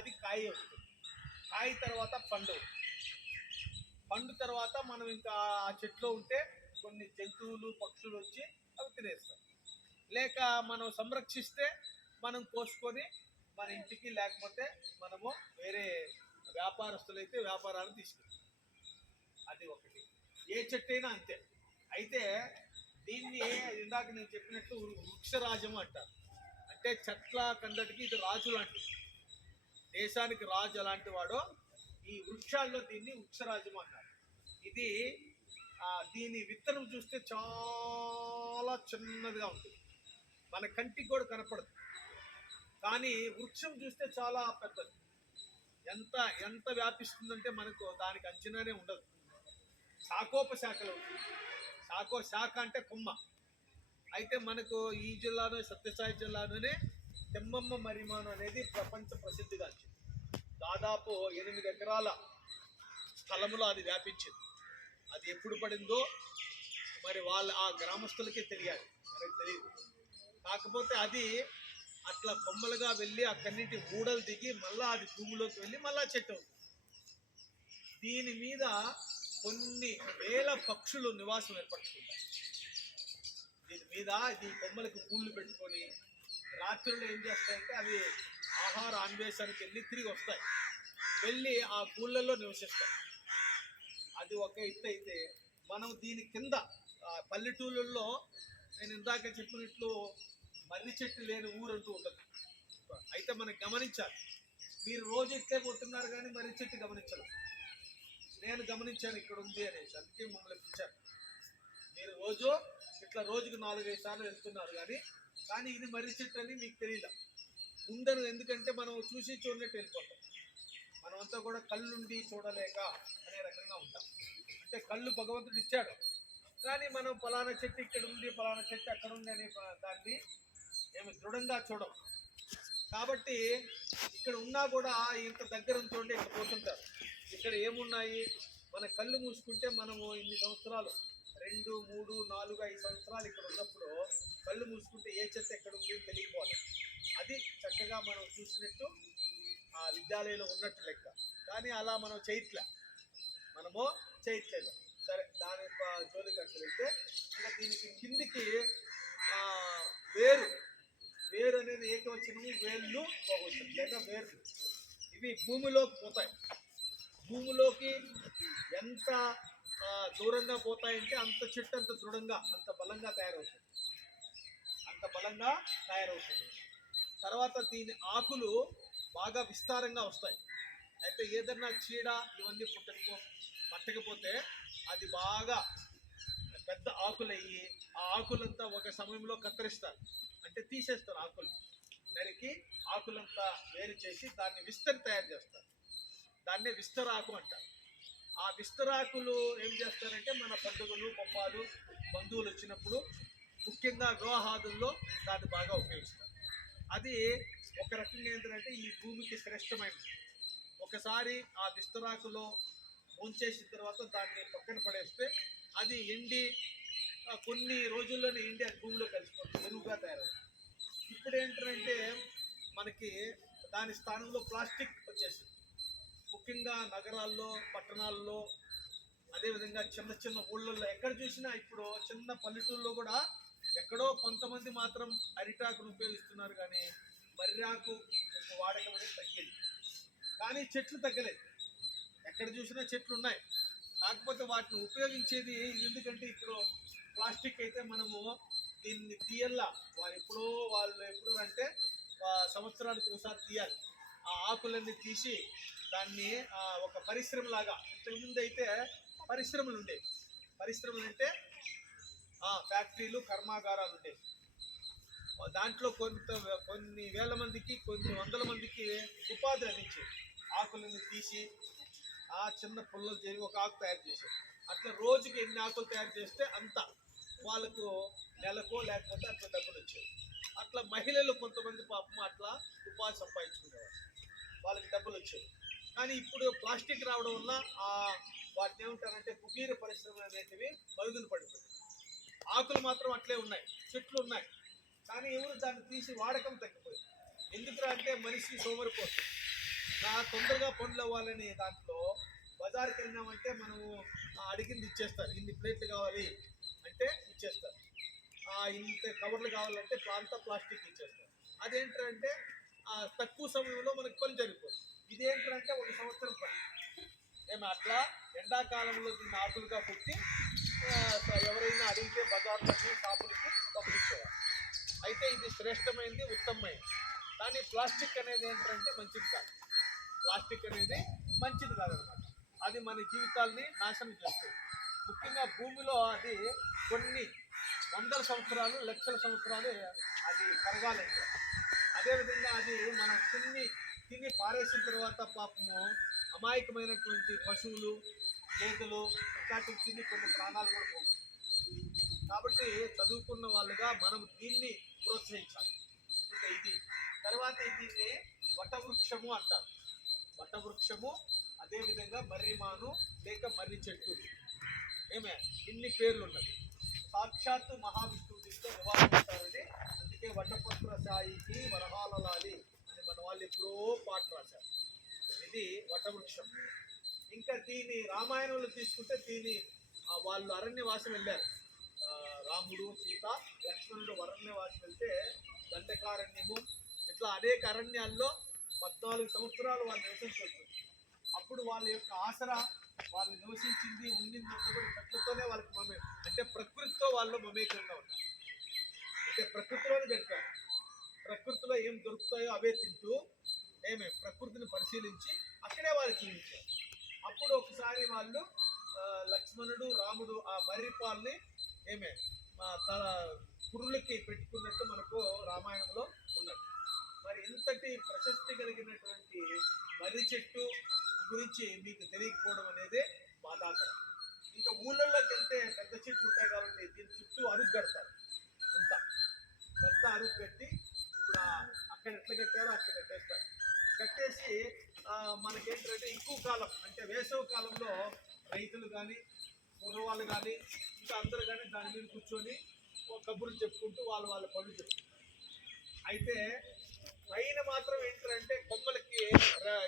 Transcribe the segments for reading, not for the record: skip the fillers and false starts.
అది కాయ వస్తుంది. కాయ తర్వాత పండు, పండు తర్వాత మనం ఇంకా ఆ చెట్లో ఉంటే కొన్ని జంతువులు పక్షులు వచ్చి అవి తినేస్తాయి. లేక మనం సంరక్షిస్తే మనం కోసుకొని మన ఇంటికి, లేకపోతే మనము వేరే వ్యాపారస్తులైతే వ్యాపారాలు తీసుకుంటాం. అది ఒకటి. ఏ చెట్టు అయినా అంతే. అయితే దీన్ని ఇందాక నేను చెప్పినట్టు వృక్షరాజం అంటారు. అంటే చెట్ల కందటికి ఇది రాజు లాంటిది, దేశానికి రాజు ఎలాంటి వాడో ఈ వృక్షాల్లో దీన్ని వృక్షరాజం అన్నారు. ఇది దీని విత్తనం చూస్తే చాలా చిన్నదిగా ఉంటుంది, మన కంటికి కూడా కనపడదు. కానీ వృక్షం చూస్తే చాలా పెద్దది. ఎంత ఎంత వ్యాపిస్తుందంటే మనకు దానికి అంచనానే ఉండదు. శాఖోపశాఖలు ఉంటుంది. శాఖ అంటే కొమ్మ. అయితే మనకు ఈ జిల్లాలో, సత్యసాయి జిల్లాలోనే తెమ్మమ్మ మర్రిమాను అనేది ప్రపంచ ప్రసిద్ధిగాంచింది. దాదాపు 8 ఎకరాల స్థలంలో అది వ్యాపించింది. అది ఎప్పుడు పడిందో మరి ఆ గ్రామస్తులకే తెలియాలి, మనకు తెలియదు. కాకపోతే అది అట్లా కొమ్మలుగా వెళ్ళి అక్కడి నుంచి ఊడలు దిగి మళ్ళా అది భూమిలోకి వెళ్ళి మళ్ళా చెట్టు అవుతుంది. దీని మీద కొన్ని వేల పక్షులు నివాసం ఏర్పరచుకుంటాయి. దీని మీద ఈ కొమ్మలకు పూళ్ళు పెట్టుకొని రాత్రులు ఏం చేస్తాయంటే అవి ఆహార అన్వేషణకి వెళ్ళి తిరిగి వస్తాయి, వెళ్ళి ఆ పూళ్ళల్లో నివసిస్తాయి. అది ఒక ఎత్తు. అయితే మనం దీని కింద పల్లెటూళ్ళల్లో నేను ఇందాక చెప్పినట్లు మర్రి చెట్టు లేని ఊరంటూ ఉండదు. అయితే మనం గమనించాలి. మీరు రోజు ఇట్లే పోతున్నారు కానీ మర్రి చెట్టు గమనించాలి. నేను గమనించాను ఇక్కడ ఉంది అనేసి, అందుకే మమ్మల్ని పిలిచాను. మీరు రోజుకు 4-5 సార్లు వెళ్తున్నారు కానీ ఇది మర్రి చెట్టు అని మీకు తెలియదు. ఉండదు. ఎందుకంటే మనం చూసి చూడనట్టు వెళ్ళిపోతాం. మనమంతా కూడా కళ్ళుండి చూడలేక అనే రకంగా ఉంటాం. అంటే కళ్ళు భగవంతుడు ఇచ్చాడు, కానీ మనం ఫలానా చెట్టు ఇక్కడ ఉంది, ఫలానా చెట్టు అక్కడ ఉంది అనే దాన్ని ఏమి దృఢంగా చూడం. కాబట్టి ఇక్కడ ఉన్నా కూడా ఇంత దగ్గర ఉంటుండే ఇక్కడ పోతుంటారు. ఇక్కడ ఏమున్నాయి, మన కళ్ళు మూసుకుంటే మనము ఇన్ని సంవత్సరాలు 2, 3, 4, 5 సంవత్సరాలు ఇక్కడ ఉన్నప్పుడు కళ్ళు మూసుకుంటే ఏ చెత్త ఎక్కడ ఉంది తెలియకపోవాలి. అది చక్కగా మనం చూసినట్టు ఆ విద్యాలయంలో ఉన్నట్టు లెక్క. కానీ అలా మనం చేయట్లేదు. సరే, దాని యొక్క జోలికి అసలు వెళ్తే ఇంకా దీనికి కిందికి వేరు అనేది ఏకవచనము, వేళ్ళు పోగొచ్చింది లేక వేర్లు. ఇవి భూమిలోకి పోతాయి. భూమిలోకి ఎంత దూరంగా పోతాయంటే అంత చెట్టు అంత దృఢంగా, అంత బలంగా తయారవుతుంది. తర్వాత దీని ఆకులు బాగా విస్తారంగా వస్తాయి. అయితే ఏదన్నా చీడ ఇవన్నీ పట్టకపోతే అది బాగా పెద్ద ఆకులయ్యి ఆ ఆకులంతా ఒక సమయంలో కత్తిరిస్తారు. అంటే తీసేస్తారు, ఆకులు నరికి ఆకులంతా వేరు చేసి దాన్ని విస్తరి తయారు చేస్తారు. దాన్నే విస్తరాకు అంటారు. ఆ విస్తరాకులు ఏం చేస్తారంటే మన పండుగలు, పబ్బాలు, బంధువులు వచ్చినప్పుడు ముఖ్యంగా వివాహాదుల్లో దాన్ని బాగా ఉపయోగిస్తారు. అది ఒక రకంగా ఏంటంటే ఈ భూమికి శ్రేష్టమైనది. ఒకసారి ఆ విస్తరాకులో ఉంచేసిన తర్వాత దాన్ని పక్కన పడేస్తే అది ఎండి కొన్ని రోజుల్లోనే ఎండి అది భూమిలో కలిసిపోతుంది, ఎరువుగా తయారవుతుంది. ఇప్పుడు ఏంటంటే మనకి దాని స్థానంలో ప్లాస్టిక్ వచ్చేసింది. ముఖ్యంగా నగరాల్లో, పట్టణాల్లో, అదేవిధంగా చిన్న చిన్న ఊళ్ళల్లో ఎక్కడ చూసినా ఇప్పుడు చిన్న పల్లెటూళ్ళలో కూడా ఎక్కడో కొంతమంది మాత్రం అరిటాకును ఉపయోగిస్తున్నారు, కానీ మర్రాకు వాడకం అనేది తగ్గింది. కానీ చెట్లు తగ్గలేదు. ఎక్కడ చూసినా చెట్లు ఉన్నాయి, కాకపోతే వాటిని ఉపయోగించేది ఎందుకంటే ఇప్పుడు ప్లాస్టిక్ అయితే మనము దీన్ని తీయాల. వాళ్ళు ఎప్పుడు అంటే సంవత్సరానికి ఒకసారి తీయాలి. ఆ ఆకులన్నీ తీసి దాన్ని ఒక పరిశ్రమలాగా, ఇంతకుముందు అయితే పరిశ్రమలు ఉండేవి. పరిశ్రమలు అంటే ఫ్యాక్టరీలు, కర్మాగారాలు ఉండేవి. దాంట్లో కొన్ని వేల మందికి, కొన్ని వందల మందికి ఉపాధి లభించేది. ఆకులను తీసి ఆ చిన్న పుల్లలు చేసి ఒక ఆకు తయారు చేసేది. అట్లా రోజుకి ఎన్ని ఆకులు తయారు చేస్తే అంత వాళ్ళకు నెలకో లేకపోతే అట్లా డబ్బులు వచ్చేవి. అట్లా మహిళలు కొంతమంది పాపం అట్లా ఉపాధి సంపాదించుకునేవారు, వాళ్ళకి డబ్బులు వచ్చేవి. కానీ ఇప్పుడు ప్లాస్టిక్ రావడం వల్ల వాటిని ఏమంటారంటే కుటీర పరిశ్రమలు అనేటివి మరుగున పడిపోయి, ఆకులు మాత్రం అట్లే ఉన్నాయి, చెట్లు ఉన్నాయి, కానీ ఎవరు దాన్ని తీసి వాడకం తగ్గిపోయింది. ఎందుకు అంటే మనిషి సోమరిపోతుంది. తొందరగా పనులు అవ్వాలని దాంట్లో బజార్కి వెళ్ళినామంటే మనము అడిగింది ఇచ్చేస్తారు. ఇన్ని ప్లేట్లు కావాలి అంటే ఇచ్చేస్తారు. ఇంత కవర్లు కావాలంటే ప్లాస్టిక్ ఇచ్చేస్తారు. అదేంటంటే తక్కువ సమయంలో మనకు పని జరిగిపోతుంది. ఇదేంటంటే 1 సంవత్సరం పని. అట్లా ఎండాకాలంలో దీన్ని ఆకులుగా పుట్టి ఎవరైనా అడిగితే బజార్లకి షాపులకి పంపించేవారు. అయితే ఇది శ్రేష్టమైనది, ఉత్తమమైనది. కానీ ప్లాస్టిక్ అనేది ఏంటంటే మంచిది కాదు. ప్లాస్టిక్ అనేది మంచిది కాదనమాట. అది మన జీవితాల్ని నాశనం చేస్తుంది. ముఖ్యంగా భూమిలో అది కొన్ని వందల సంవత్సరాలు, లక్షల సంవత్సరాలు అది కరగాలంటే. అదేవిధంగా అది మనం తిని పారేసిన తర్వాత పాపము అమాయకమైనటువంటి పశువులు, గేదెలు ఇట్లాంటివి తిని కొన్ని ప్రాణాలు కూడా పోతుంది. కాబట్టి చదువుకున్న వాళ్ళుగా మనం దీన్ని ప్రోత్సహించాలి. ఇది తర్వాత దీన్ని వటవృక్షము అంటారు. వటవృక్షము, అదేవిధంగా మర్రిమాను లేక మర్రి చెట్టు, ఇన్ని పేర్లు ఉన్నది. సాక్షాత్తు మహావిష్ణువు దీంట్లో నివాసిస్తారని, అందుకే వటపత్ర సాయికి వరహాల లాలి అని మన వాళ్ళు ఎప్పుడో పాట రాశారు. ఇది వటవృక్షం. ఇంకా దీని రామాయణంలో తీసుకుంటే దీని వాళ్ళు అరణ్యవాసం వెళ్ళారు. రాముడు, సీత, లక్ష్మణుడు అరణ్యవాసం వెళ్తే దండకారణ్యము ఇట్లా అనేక అరణ్యాల్లో 14 సంవత్సరాలు వాళ్ళు నివసించాల్సి. అప్పుడు వాళ్ళ యొక్క ఆసరా, వాళ్ళు నివసించింది ఉండిందంతా కూడా చెట్లతోనే వాళ్ళకి అంటే ప్రకృతితో వాళ్ళు మమేకంగా ఉన్నారు. అంటే ప్రకృతిలోనే గడిపారు. ప్రకృతిలో ఏం దొరుకుతాయో అవే తింటూ ప్రకృతిని పరిశీలించి అక్కడే వాళ్ళు జీవించారు. అప్పుడు ఒకసారి వాళ్ళు లక్ష్మణుడు, రాముడు ఆ మర్రిపాల్ని తన పురులకి పెట్టుకున్నట్టు మనకు రామాయణంలో ఉన్నది. మరి ఇంతటి ప్రశస్తి కలిగినటువంటి మర్రి చెట్టు గురించి మీకు తెలియకపోవడం అనేది బాధాకరం. ఇంకా ఊళ్ళల్లోకి వెళ్తే పెద్ద చెట్లు ఉంటాయి కాబట్టి దీని చుట్టూ అరుగు కడతారు. ఇంత పెద్ద అరుగు కట్టి ఇప్పుడు అక్కడ ఎట్లా కట్టారో అక్కడ కట్టేస్తారు. కట్టేసి మనకేంటంటే ఎక్కువ కాలం అంటే వేసవి కాలంలో రైతులు కానీ, కుర్రవాళ్ళు కానీ, ఇంకా అందరూ కానీ దాని మీద కూర్చొని కబుర్లు చెప్పుకుంటూ వాళ్ళ పనులు చెప్పుకుంటారు. అయితే పైన మాత్రం ఏంటంటే కొమ్మలకి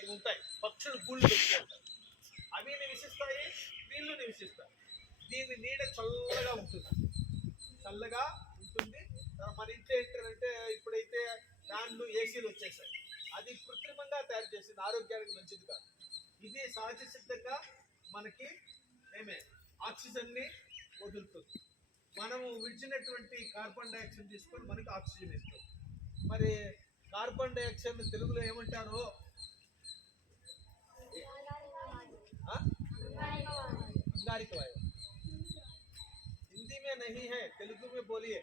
ఇవి ఉంటాయి, పక్షులు గూళ్ళు పెట్టుకుంటాయి. అవి నివసిస్తాయి, వీళ్ళు నివసిస్తాయి. దీని నీడ చల్లగా ఉంటుంది. మన ఇంట్లో ఏంటంటే ఇప్పుడైతే ఫ్యాన్లు, ఏసీలు వచ్చేసాయి. అది కృత్రిమంగా తయారు చేసింది, ఆరోగ్యానికి మంచిది కాదు. ఇది సహజ సిద్ధంగా మనకి ఆక్సిజన్ని వదులుతుంది. మనము విడిచినటువంటి కార్బన్ డైఆక్సైడ్ తీసుకొని మనకి ఆక్సిజన్ ఇస్తుంది. మరి కార్బన్ డైఆక్సైడ్ తెలుగులో ఏమంటారు? अंगारिक वायु. हिंदी में नहीं है, तेलुगु में बोलिए.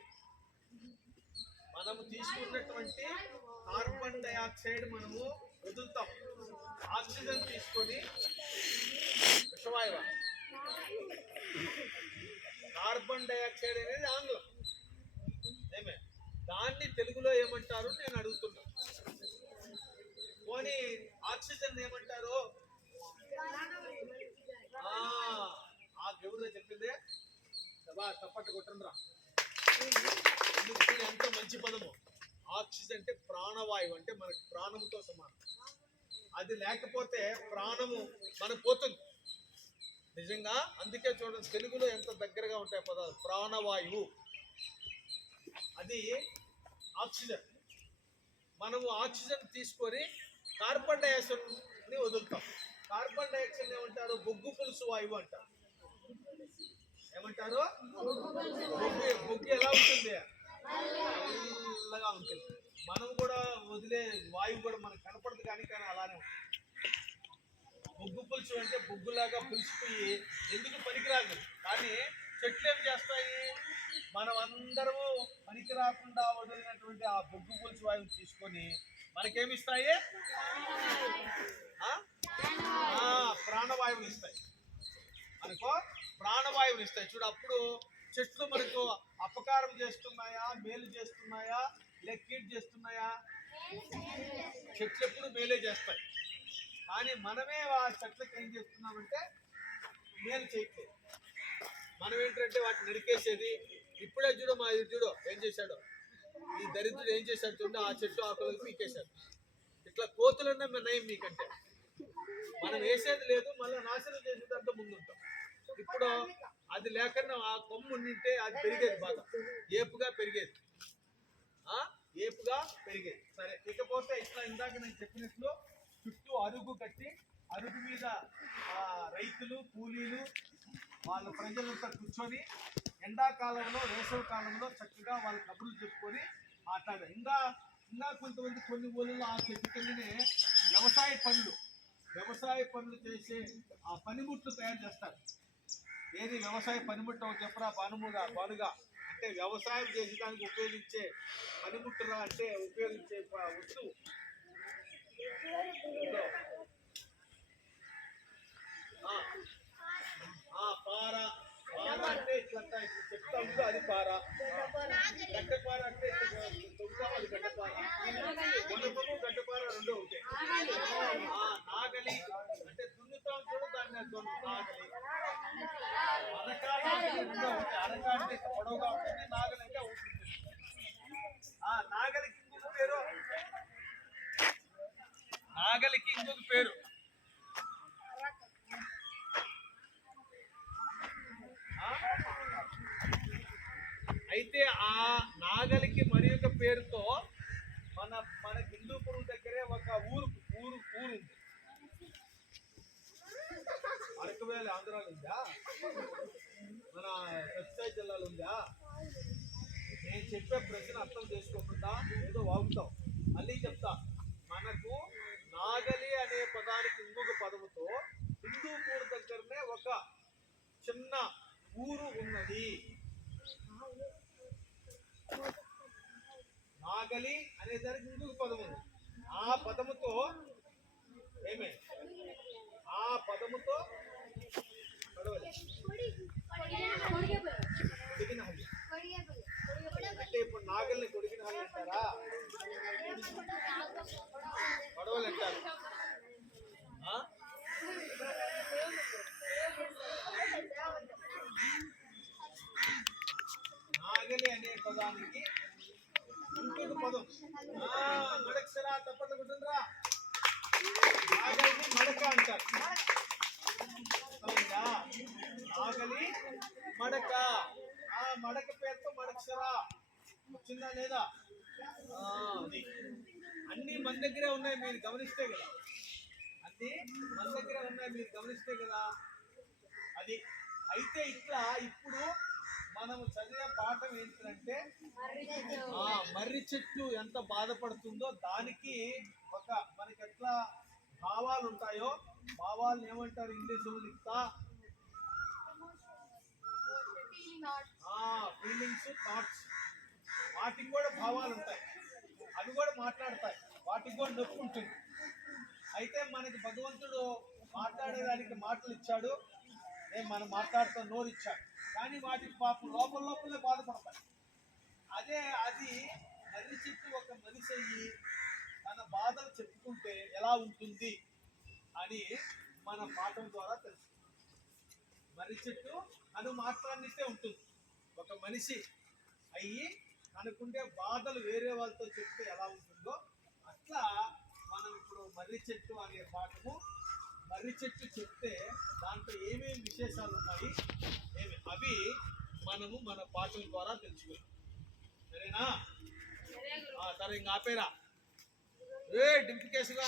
మనము తీసుకున్నటువంటి కార్బన్ డైఆక్సైడ్ మనము వదులుతాం. ఆక్సిజన్ తీసుకొని విషవాయువు. కార్బన్ డైఆక్సైడ్ అనేది ఆంగ్లం. దాన్ని తెలుగులో ఏమంటారు నేను అడుగుతున్నా. పోనీ ఆక్సిజన్ ఏమంటారు? ఆ దేవుడు చెప్పిందే తప్పట్టు కొట్టండిరా. ఎంత మంచి పదము. ఆక్సిజన్ అంటే ప్రాణవాయువు, అంటే మనకి ప్రాణముతో సమానం. అది లేకపోతే ప్రాణము మనకు పోతుంది నిజంగా. అందుకే చూడండి తెలుగులో ఎంత దగ్గరగా ఉంటాయి పదాలు. ప్రాణవాయువు అది ఆక్సిజన్. మనము ఆక్సిజన్ తీసుకొని కార్బన్ డైఆక్సైడ్ని వదులుతాం. కార్బన్ డైఆక్సైడ్ ఏమంటారు? బొగ్గు పులుసు వాయువు అంటారు. ఏమంటారు? బొగ్గు ఎలా ఉంటుంది? నల్లగా ఉంటుంది. మనం కూడా వదిలే వాయువు కూడా మనకు కనపడదు, కానీ అలానే ఉంటుంది. బొగ్గు పులుసు అంటే బొగ్గులాగా పులిసిపోయి ఎందుకు పనికిరాదు. కానీ చెట్లు ఏం చేస్తాయి? మనం అందరము పనికి రాకుండా వదిలినటువంటి ఆ బొగ్గు పులుసు వాయువు తీసుకొని మనకేమిస్తాయి? ప్రాణవాయువుని ఇస్తాయి. మనకు ప్రాణవాయువుని ఇస్తాయి. చూడు, అప్పుడు చెట్లు మనకు అపకారం చేస్తున్నాయా, మేలు చేస్తున్నాయా, లేక కీడు చేస్తున్నాయా? చెట్లు ఎప్పుడు మేలే చేస్తాయి. కానీ మనమే ఆ చెట్లకి ఏం చేస్తున్నామంటే మేలు చేయట్లేదు. మనం ఏంటంటే వాటిని నరికేసేది. ఇప్పుడే చూడు, మా చూడు ఏం చేశాడు ఈ దరిద్రుడు. ఏం చేశాడు చూడండి, ఆ చెట్టు ఆకులకు పీకేశాడు. ఇట్లా కోతులన్నా నయం మీకంటే. మనం వేసేది లేదు, మళ్ళీ నాశనం చేసేదంతా ముందుంటాం. ఇప్పుడు అది లేకుండా ఆ కొమ్ము ఉండింటే అది పెరిగేది, బాగా ఏపుగా పెరిగేది, ఏపుగా పెరిగేది. సరే, ఇకపోతే ఇట్లా ఇందాక నేను చెప్పినట్లు చుట్టూ అరుగు కట్టి, అరుగు మీద రైతులు, కూలీలు, వాళ్ళ ప్రజలంతా కూర్చొని ఎండాకాలంలో, వేసవి కాలంలో చక్కగా వాళ్ళ కబుర్లు చెప్పుకొని మాట్లాడారు. ఇంకా కొంతమంది కొన్ని ఊళ్ళలో ఆ చెట్టు కిందనే వ్యవసాయ పనులు చేసే ఆ పనిముట్లు తయారు చేస్తారు. ఏది వ్యవసాయ పనిముట్టు చెప్పరా బానుగా అంటే వ్యవసాయం చేసేదానికి ఉపయోగించే పనిముట్టురా, అంటే ఉపయోగించే వస్తువు. పార అంటే ఇట్లంతా చెప్తా ఉందో అది పార. గడ్డపార అంటే అది గడ్డపార. గుణపము గడ్డపార రెండు ఉంటాయి. నాగలి అంటే దున్నుతాం కూడా, దాన్ని నాగలి. రెండో ఉంటాయి. అరక అంటే పొడవుగా ఉంటుంది, నాగలి అంటే ఉంటుంది. నాగలికి ఇంకొక పేరు, అయితే ఆ నాగలికి మరి ఒక పేరుతో మన హిందూపురం దగ్గరే ఒక ఊరు ఉంది. అరకువేలి ఆంధ్రాలో ఉందా, మన సత్యసాయి జిల్లాలో ఉందా? నేను చెప్పే ప్రశ్న అర్థం చేసుకోకుండా ఏదో వాగుతాం. మళ్ళీ చెప్తా, మనకు నాగలి అనే పదానికి ఇంకొక పదముతో హిందూపూర్ దగ్గరనే ఒక చిన్న ఊరు ఉన్నది. నాగలి అనే దానికి ఇంకొక పదము ఉంది. ఆ పదముతో అంటే ఇప్పుడు నాగల్ని కొడిగిన హల్లి అంటారా, పడవలు అంటారు. నాగలి అనే పదానికి ఇంకొక పదం మడక్సరా, తప్పట్లు కుటుండ్రా. నాగలిని మడక అంటారు. నాగలి మడక, ఆ మడక పేరుతో మడక్సరా వచ్చిందా లేదా? అది అన్ని మన దగ్గరే ఉన్నాయి, మీరు గమనిస్తే కదా. అది అయితే ఇట్లా ఇప్పుడు మనం చదివే పాఠం ఏంటంటే, మర్రి చెట్టు ఎంత బాధపడుతుందో దానికి మనకి ఎట్లా భావాలు ఉంటాయో, భావాలను ఏమంటారు ఇంగ్లీష్లో లిఖతా, ఫీలింగ్స్, థాట్స్. వాటికి కూడా భావాలు ఉంటాయి, అవి కూడా మాట్లాడతాయి, వాటికి కూడా నొప్పి ఉంటుంది. అయితే మనకి భగవంతుడు మాట్లాడేదానికి మాటలు ఇచ్చాడు, మనం మాట్లాడుతూ నోరు ఇచ్చాడు, కానీ వాటికి పాపం లోపలే బాధపడతాయి. అది మర్రి చెట్టు ఒక మనిషి అయ్యి తన బాధలు చెప్పుకుంటే ఎలా ఉంటుంది అని మన పాఠం ద్వారా తెలుసుకుంటాం. మర్రి చెట్టు తను మాట్లాడితే ఉంటుంది, ఒక మనిషి అయ్యి తనకుండే బాధలు వేరే వాళ్ళతో చెప్తే ఎలా ఉంటుందో అట్లా మనం ఇప్పుడు మర్రి చెట్టు అనే పాఠము, మర్రి చెట్టు చెప్తే దాంట్లో ఏమేమి విశేషాలు ఉన్నాయి, అవి మనము మన పాఠం ద్వారా తెలుసుకున్నాం. సరేనా? సరే, ఇంకా ఆపేరా. డింపికేసుగా